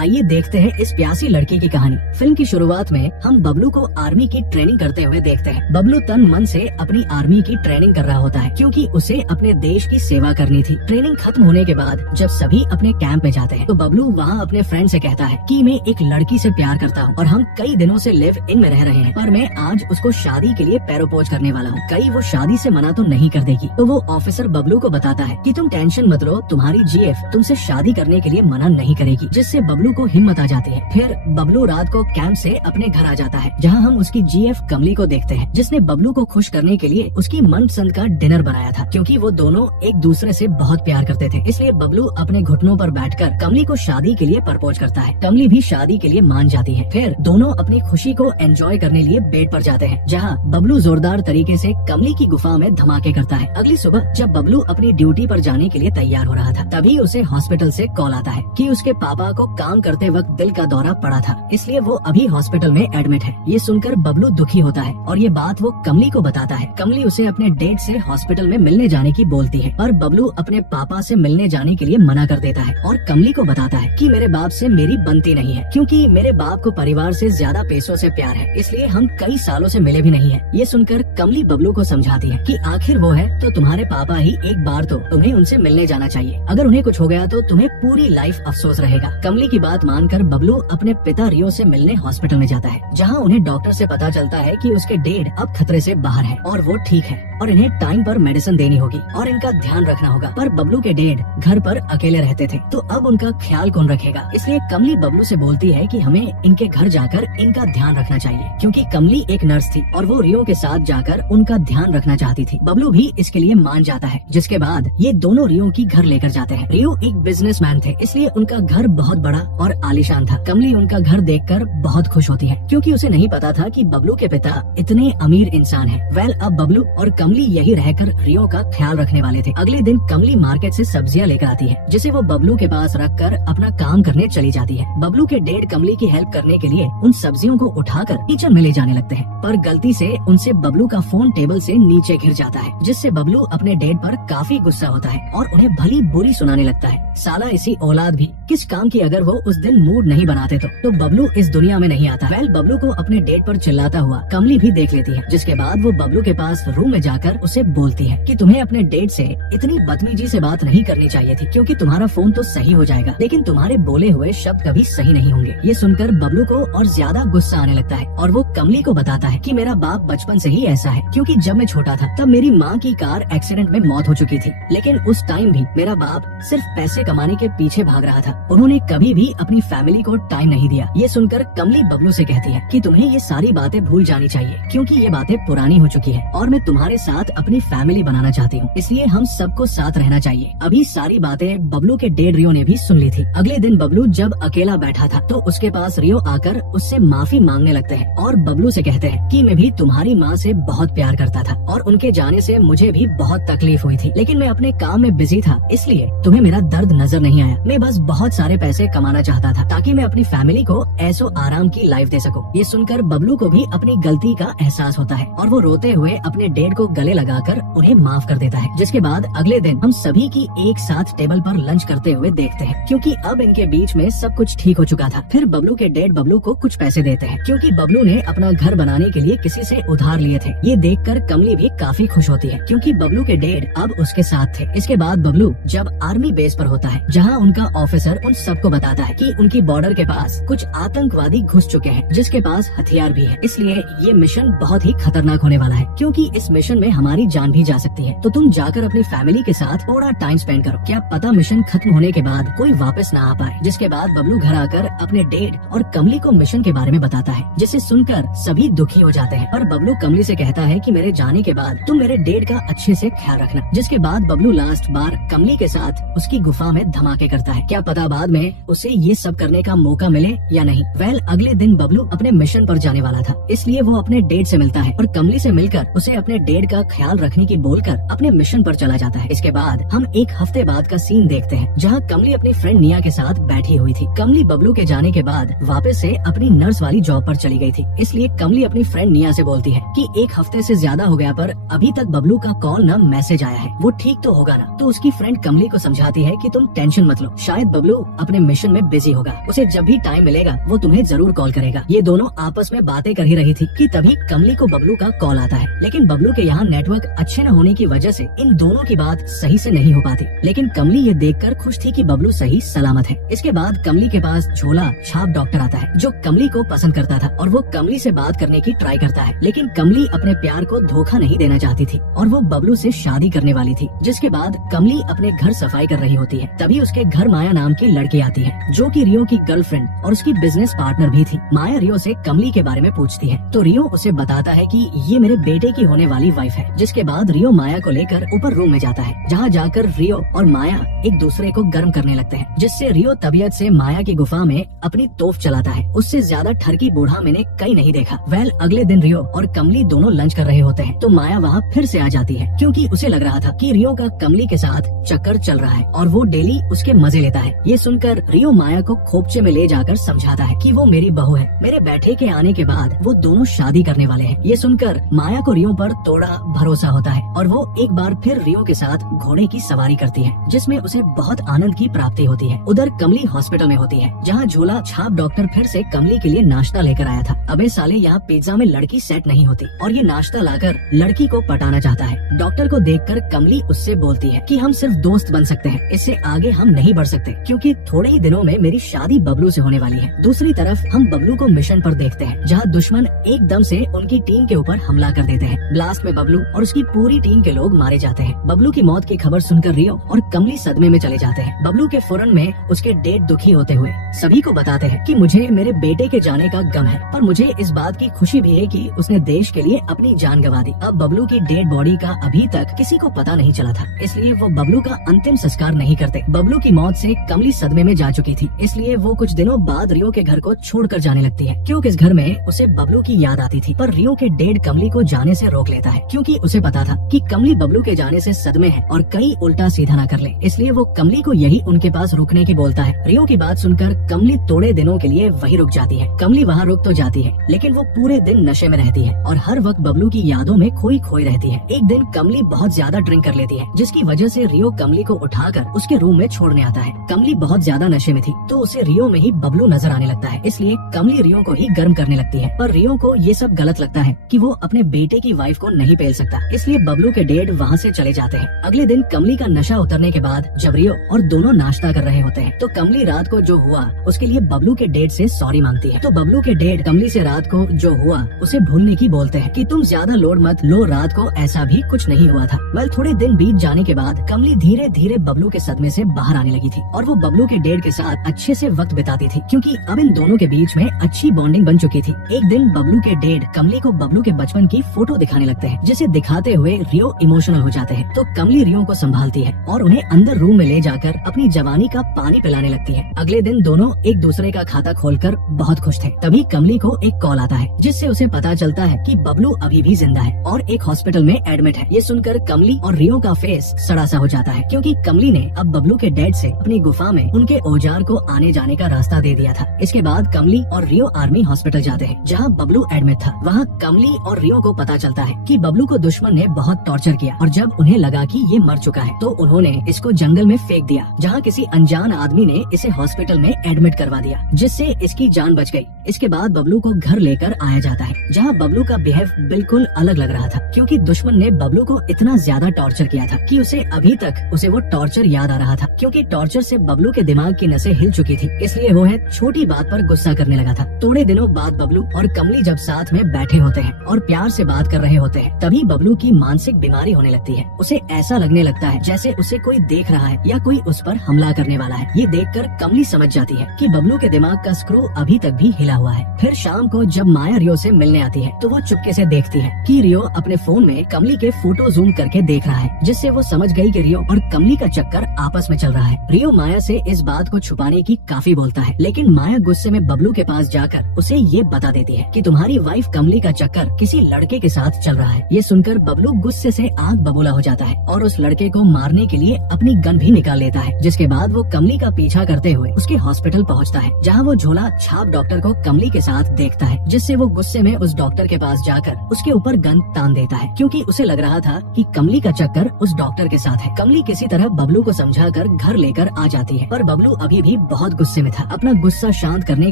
आइए देखते हैं इस प्यासी लड़की की कहानी। फिल्म की शुरुआत में हम बबलू को आर्मी की ट्रेनिंग करते हुए देखते हैं। बबलू तन मन से अपनी आर्मी की ट्रेनिंग कर रहा होता है क्योंकि उसे अपने देश की सेवा करनी थी। ट्रेनिंग खत्म होने के बाद जब सभी अपने कैंप में जाते हैं तो बबलू वहाँ अपने फ्रेंड से कहता है कि मैं एक लड़की से प्यार करता हूँ और हम कई दिनों से लिव इन में रह रहे हैं, पर मैं आज उसको शादी के लिए पैरोपोज करने वाला हूँ। कहीं वो शादी से मना तो नहीं कर देगी। तो वो ऑफिसर बबलू को बताता है कि तुम टेंशन मत लो, तुम्हारी जीएफ तुमसे शादी करने के लिए मना नहीं करेगी, जिससे बबलू को हिम्मत आ जाती है। फिर बबलू रात को कैंप से अपने घर आ जाता है, जहाँ हम उसकी जीएफ कमली को देखते हैं, जिसने बबलू को खुश करने के लिए उसकी मनपसंद का डिनर बनाया था। क्योंकि वो दोनों एक दूसरे से बहुत प्यार करते थे, इसलिए बबलू अपने घुटनों पर बैठकर कमली को शादी के लिए प्रपोज करता है। कमली भी शादी के लिए मान जाती है। फिर दोनों अपनी खुशी को एंजॉय करने लिए बेड पर जाते हैं, जहाँ बबलू जोरदार तरीके से कमली की गुफा में धमाके करता है। अगली सुबह जब बबलू अपनी ड्यूटी पर जाने के लिए तैयार हो रहा था, तभी उसे हॉस्पिटल से कॉल आता है कि उसके पापा को काम करते वक्त दिल का दौरा पड़ा था, इसलिए वो अभी हॉस्पिटल में एडमिट है। ये सुनकर बबलू दुखी होता है और ये बात वो कमली को बताता है। कमली उसे अपने डेट से हॉस्पिटल में मिलने जाने की बोलती है, पर बबलू अपने पापा से मिलने जाने के लिए मना कर देता है और कमली को बताता है कि मेरे बाप से मेरी बनती नहीं है, क्योंकि मेरे बाप को परिवार से ज्यादा पैसों से प्यार है, इसलिए हम कई सालों से मिले भी नहीं है। ये सुनकर कमली बबलू को समझाती है कि आखिर वो है तो तुम्हारे पापा ही, एक बार तो तुम्हें उनसे मिलने जाना चाहिए। अगर उन्हें कुछ हो गया तो तुम्हें पूरी लाइफ अफसोस रहेगा। कमली की बात मानकर बबलू अपने पिता रियो से मिलने हॉस्पिटल में जाता है, जहाँ उन्हें डॉक्टर से पता चलता है कि उसके डेड अब खतरे से बाहर है और वो ठीक है और इन्हें टाइम पर मेडिसिन देनी होगी और इनका ध्यान रखना होगा। पर बबलू के डेड घर पर अकेले रहते थे, तो अब उनका ख्याल कौन रखेगा। इसलिए कमली बबलू से बोलती है कि हमें इनके घर जाकर इनका ध्यान रखना चाहिए, क्योंकि कमली एक नर्स थी और वो रियो के साथ जाकर उनका ध्यान रखना चाहती थी। बबलू भी इसके लिए मान जाता है, जिसके बाद ये दोनों रियो की घर लेकर जाते हैं। रियो एक बिजनेसमैन थे, इसलिए उनका घर बहुत बड़ा और आलीशान था। कमली उनका घर देखकर बहुत खुश होती है, क्योंकि उसे नहीं पता था कि बबलू के पिता इतने अमीर इंसान हैं। वेल, अब बबलू और कमली यही रहकर रियो का ख्याल रखने वाले थे। अगले दिन कमली मार्केट से सब्जियां लेकर आती है, जिसे वो बबलू के पास रखकर अपना काम करने चली जाती है। बबलू के डेड कमली की हेल्प करने के लिए उन सब्जियों को उठाकर किचन में ले जाने लगते हैं, पर गलती से उनसे बबलू का फोन टेबल से नीचे गिर जाता है, जिससे बबलू अपने डेड पर काफी गुस्सा होता है और उन्हें भली बुरी सुनाने लगता है। साला इसी औलाद भी किस काम की, अगर वो उस दिन मूड नहीं बनाते तो बबलू इस दुनिया में नहीं आता। वेल, बबलू को अपने डेड पर चिल्लाता हुआ कमली भी देख लेती है, जिसके बाद वो बबलू के पास रूम में जाकर उसे बोलती है कि तुम्हें अपने डेड से इतनी बदतमीजी से बात नहीं करनी चाहिए थी, क्योंकि तुम्हारा फोन तो सही हो जाएगा, लेकिन तुम्हारे बोले हुए शब्द कभी सही नहीं होंगे। ये सुनकर बबलू को और ज्यादा गुस्सा आने लगता है और वो कमली को बताता है कि मेरा बाप बचपन से ही ऐसा है, क्योंकि जब मैं छोटा था तब मेरी माँ की कार एक्सीडेंट में मौत हो चुकी थी, लेकिन उस टाइम भी मेरा बाप सिर्फ पैसे कमाने के पीछे भाग रहा था। उन्होंने कभी भी अपनी फैमिली को टाइम नहीं दिया। ये सुनकर कमली बबलू से कहती है कि तुम्हें ये सारी बातें भूल जानी चाहिए, क्योंकि ये बातें पुरानी हो चुकी है और मैं तुम्हारे साथ अपनी फैमिली बनाना चाहती हूँ, इसलिए हम सबको साथ रहना चाहिए। अभी सारी बातें बबलू के डेड रियो ने भी सुन ली थी। अगले दिन बबलू जब अकेला बैठा था तो उसके पास रियो आकर उससे माफी मांगने लगते हैं और बबलू से कहते हैं कि मैं भी तुम्हारी माँ से बहुत प्यार करता था और उनके जाने से मुझे भी बहुत तकलीफ हुई थी, लेकिन मैं अपने काम में बिजी था, इसलिए तुम्हें मेरा दर्द नजर नहीं आया। मैं बस बहुत सारे पैसे कमाना चाहता था ताकि मैं अपनी फैमिली को ऐसो आराम की लाइफ दे सकूं। ये सुनकर बबलू को भी अपनी गलती का एहसास होता है और वो रोते हुए अपने डेड को गले लगाकर उन्हें माफ कर देता है। जिसके बाद अगले दिन हम सभी की एक साथ टेबल पर लंच करते हुए देखते हैं, क्योंकि अब इनके बीच में सब कुछ ठीक हो चुका था। फिर बबलू के डेड बबलू को कुछ पैसे देते हैं, क्योंकि बबलू ने अपना घर बनाने के लिए किसी से उधार लिए थे। ये देखकर कमली भी काफी खुश होती है, क्योंकि बबलू के डेड अब उसके साथ थे। इसके बाद बबलू जब आर्मी बेस पर होता है, जहाँ उनका ऑफिसर उन सबको बताता है कि उनकी बॉर्डर के पास कुछ आतंकवादी घुस चुके हैं, जिसके पास हथियार भी है, इसलिए ये मिशन बहुत ही खतरनाक होने वाला है, क्योंकि इस मिशन में हमारी जान भी जा सकती है। तो तुम जाकर अपनी फैमिली के साथ थोड़ा टाइम स्पेंड करो, क्या पता मिशन खत्म होने के बाद कोई वापस ना आ पाए। जिसके बाद बबलू घर आकर अपने डेड और कमली को मिशन के बारे में बताता है, जिसे सुनकर सभी दुखी हो जाते हैं। और बबलू कमली से कहता है कि मेरे जाने के बाद तुम मेरे डेड का अच्छे से ख्याल रखना। जिसके बाद बबलू लास्ट बार कमली के साथ उसकी गुफा में धमाके करता है, क्या पता बाद में उसे ये सब करने का मौका मिले या नहीं। वेल, अगले दिन बबलू अपने मिशन पर जाने वाला था, इसलिए वो अपने डेड से मिलता है और कमली से मिलकर उसे अपने डेड का ख्याल रखने की बोलकर अपने मिशन पर चला जाता है। इसके बाद हम एक हफ्ते बाद का सीन देखते हैं, जहाँ कमली अपनी फ्रेंड निया के साथ बैठी हुई थी। कमली बबलू के जाने के बाद वापस से अपनी नर्स वाली जॉब पर चली गई थी, इसलिए कमली अपनी फ्रेंड निया से बोलती है कि एक हफ्ते से ज्यादा हो गया पर अभी तक बबलू का कॉल न मैसेज आया है, वो ठीक तो होगा ना। तो उसकी फ्रेंड कमली को समझाती है कि तुम टेंशन मत लो, शायद बबलू अपने मिशन में बिजी होगा, उसे जब भी टाइम मिलेगा वो तुम्हें जरूर कॉल करेगा। ये दोनों आपस में बातें कर ही रही थी कि तभी कमली को बबलू का कॉल आता है। लेकिन बबलू के यहाँ नेटवर्क अच्छे न होने की वजह से इन दोनों की बात सही से नहीं हो पाती। लेकिन कमली ये देखकर खुश थी कि बबलू सही सलामत है। इसके बाद कमली के पास झोला छाप डॉक्टर आता है जो कमली को पसंद करता था और वो कमली से बात करने की ट्राई करता है। लेकिन कमली अपने प्यार को धोखा नहीं देना चाहती थी और वो बबलू से शादी करने वाली थी। जिसके बाद कमली अपने घर सफाई कर रही होती है, तभी उसके घर माया नाम की लड़की आती है जो कि रियो की गर्लफ्रेंड और उसकी बिजनेस पार्टनर भी थी। माया रियो से कमली के बारे में पूछती है तो रियो उसे बताता है कि ये मेरे बेटे की होने वाली वाइफ है। जिसके बाद रियो माया को लेकर ऊपर रूम में जाता है, जहाँ जाकर रियो और माया एक दूसरे को गर्म करने लगते हैं, जिससे रियो तबीयत से माया की गुफा में अपनी तोफ चलाता है। उससे ज्यादा ठरकी बूढ़ा मैंने कहीं नहीं देखा। अगले दिन रियो और कमली दोनों लंच कर रहे होते हैं तो माया वहाँ फिर से आ जाती है, क्योंकि उसे लग रहा था कि रियो का कमली के साथ चक्कर चल रहा है और वो डेली उसके मजे लेता है। ये सुनकर रियो माया को खोपचे में ले जाकर समझाता है कि वो मेरी बहू है, मेरे बैठे के आने के बाद वो दोनों शादी करने वाले हैं। ये सुनकर माया को रियो पर थोड़ा भरोसा होता है और वो एक बार फिर रियो के साथ घोड़े की सवारी करती है, जिसमें उसे बहुत आनंद की प्राप्ति होती है। उधर कमली हॉस्पिटल में होती है, जहाँ झोला छाप डॉक्टर फिर से कमली के लिए नाश्ता लेकर आया था। अबे साले, यहाँ पिज्जा में लड़की सेट नहीं होती और ये नाश्ता लाकर लड़की को पटाना चाहता है। डॉक्टर को देखकर कमली उससे बोलती है कि हम सिर्फ दोस्त बन सकते हैं, इससे आगे हम नहीं बढ़ सकते, क्योंकि थोड़े ही दिनों में मेरी शादी बबलू से होने वाली है। दूसरी तरफ हम बबलू को मिशन पर देखते हैं, जहाँ दुश्मन एकदम से उनकी टीम के ऊपर हमला कर देते हैं। ब्लास्ट में बबलू और उसकी पूरी टीम के लोग मारे जाते हैं। बबलू की मौत की खबर सुनकर रियो और कमली सदमे में चले जाते हैं। बबलू के फौरन में उसके डेड दुखी होते हुए सभी को बताते हैं कि मुझे मेरे बेटे के जाने का गम है और मुझे इस बात की खुशी भी है कि उसने देश के लिए अपनी जान गंवा दी। अब बबलू की डेड बॉडी का अभी तक किसी को पता नहीं चला था, इसलिए वो बबलू का अंतिम संस्कार नहीं करते। बबलू की मौत से कमली सदमे में जा चुकी थी, इसलिए वो कुछ दिनों बाद रियो के घर को छोड़कर जाने लगती है, क्योंकि इस घर में उसे बबलू की याद आती थी। पर रियो के डेड कमली को जाने से रोक लेता है, क्योंकि उसे पता था कि कमली बबलू के जाने से सदमे है और कहीं उल्टा सीधा न कर ले, इसलिए वो कमली को यही उनके पास रुकने की बोलता है। रियो की बात सुनकर कमली थोड़े दिनों के लिए वही रुक जाती है। कमली वहाँ रुक तो जाती है, लेकिन वो पूरे दिन नशे में रहती है और हर वक्त बबलू की यादों में खोई खोई रहती है। एक दिन कमली बहुत ज्यादा ड्रिंक कर लेती है, जिसकी वजह से रियो कमली को उठाकर उसके रूम में छोड़ने आता है। कमली बहुत ज्यादा नशे में थी, तो उसे रियो में ही बबलू नजर आने लगता है, इसलिए कमली रियो को ही गर्म करने लगती है। पर रियो को ये सब गलत लगता है कि वो अपने बेटे की वाइफ को नहीं पेल सकता, इसलिए बबलू के डेड वहाँ से चले जाते हैं। अगले दिन कमली का नशा उतरने के बाद जब रियो और दोनों नाश्ता कर रहे होते हैं, तो कमली रात को जो हुआ उसके लिए बबलू के डेड से सॉरी मांगती है। तो बबलू के डेड कमली से रात को जो हुआ उसे भूलने की बोलते हैं कि तुम ज्यादा लोड मत लो, रात को ऐसा भी कुछ नहीं हुआ था। थोड़े दिन बीत जाने के बाद कमली धीरे धीरे बबलू के सदमे से बाहर आने लगी थी और वो बबलू के डेड के साथ अच्छे से वक्त बिताती थी, क्योंकि अब इन दोनों के बीच में अच्छी बॉन्डिंग बन चुकी थी। एक दिन बबलू के डेड कमली को बबलू के बचपन की फोटो दिखाने लगते हैं, जिसे दिखाते हुए रियो इमोशनल हो जाते हैं। तो कमली रियो को संभालती है और उन्हें अंदर रूम में ले जाकर अपनी जवानी का पानी पिलाने लगती है। अगले दिन दोनों एक दूसरे का खाता खोलकर बहुत खुश थे। तभी कमली को एक कॉल आता है, जिससे उसे पता चलता है कि बबलू अभी भी जिंदा है और एक हॉस्पिटल में एडमिट है। ये सुनकर कमली और रियो का फेस सड़ा सा हो जाता है, क्योंकि कमली ने अब बबलू के डेड से अपनी गुफा में उनके औजार को आने जाने का रास्ता दे दिया था। इसके बाद कमली और रियो आर्मी हॉस्पिटल जाते हैं, जहाँ बबलू एडमिट था। वहाँ कमली और रियो को पता चलता है कि बबलू को दुश्मन ने बहुत टॉर्चर किया और जब उन्हें लगा कि ये मर चुका है, तो उन्होंने इसको जंगल में फेंक दिया, जहाँ किसी अनजान आदमी ने इसे हॉस्पिटल में एडमिट करवा दिया, जिससे इसकी जान बच गई। इसके बाद बबलू को घर लेकर आया जाता है, जहाँ बबलू का बिहेव बिल्कुल अलग लग रहा था, क्योंकि दुश्मन ने बबलू को इतना ज्यादा टॉर्चर किया था कि उसे अभी तक उसे वो टॉर्चर याद आ रहा था, क्योंकि टॉर्चर से बबलू के दिमाग की नसें हिल चुकी थी, इसलिए वो है छोटी बात पर गुस्सा करने लगा था। थोड़े दिनों बाद बबलू और कमली जब साथ में बैठे होते हैं और प्यार से बात कर रहे होते हैं, तभी बबलू की मानसिक बीमारी होने लगती है। उसे ऐसा लगने लगता है जैसे उसे कोई देख रहा है या कोई उस पर हमला करने वाला है। ये देखकर कमली समझ जाती है कि बबलू के दिमाग का स्क्रू अभी तक भी हिला हुआ है। फिर शाम को जब माया रियो से मिलने आती है, तो वो चुपके से देखती है कि रियो अपने फोन में कमली के फोटो जूम करके देख रहा है, जिससे वो समझ गई कि रियो और कमली का चक्कर आपस में चल रहा है। रियो माया से इस बात को छुपाने की काफी बोलता है, लेकिन माया गुस्से में बबलू के पास जाकर उसे ये बता देती है कि तुम्हारी वाइफ कमली का चक्कर किसी लड़के के साथ चल रहा है। ये सुनकर बबलू गुस्से से आग बबूला हो जाता है और उस लड़के को मारने के लिए अपनी गन भी निकाल लेता है, जिसके बाद वो कमली का पीछा करते हुए उसके हॉस्पिटल पहुंचता है, जहां वो झोला छाप डॉक्टर को कमली के साथ देखता है, जिससे वो गुस्से में उस डॉक्टर के पास जाकर उसके ऊपर गन तान देता है, क्योंकि उसे लग रहा था कि कमली का चक्कर उस डॉक्टर के साथ है। कमली किसी तरह बबलू को समझाकर घर लेकर आ जाती है, पर बबलू अभी भी भी बहुत गुस्से में था। अपना गुस्सा शांत करने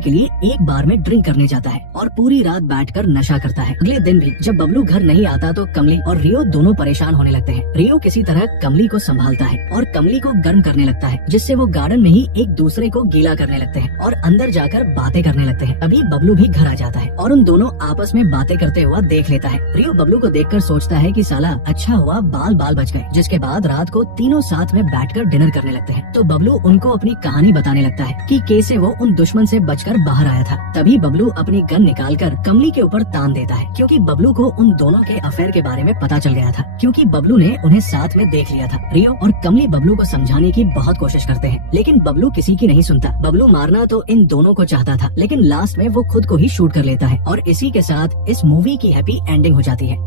के लिए एक बार में ड्रिंक करने जाता है और पूरी रात बैठकर नशा करता है। अगले दिन भी जब बबलू घर नहीं आता तो कमली और रियो दोनों परेशान होने लगते हैं। रियो किसी तरह कमली को संभालता है और कमली को गर्म करने लगता है, जिससे वो गार्डन में ही एक दूसरे को गीला करने लगते हैं और अंदर जाकर बातें करने लगते हैं। अभी बबलू भी घर आ जाता है और उन दोनों आपस में बातें करते हुआ देख लेता है। रियो बबलू को देखकर सोचता है कि साला अच्छा हुआ बाल बच गए। जिसके बाद रात को तीनों साथ में बैठकर डिनर करने लगते हैं। तो बबलू उनको अपनी कहानी बताने लगता है कि कैसे वो उन दुश्मन से बचकर बाहर आया था। तभी बबलू अपनी गन निकालकर कमली के ऊपर तान देता है, क्योंकि बबलू को उन दोनों के अफेयर के बारे में पता चल गया था, क्योंकि बबलू ने उन्हें साथ में देख लिया था। रियो और कमली बबलू को समझाने की बहुत कोशिश करते हैं, लेकिन बबलू किसी की नहीं सुनता। बबलू मारना तो इन दोनों को चाहता था, लेकिन लास्ट में वो खुद को ही शूट कर लेता है और इसी के साथ इस मूवी की हैप्पी एंडिंग हो जाती है।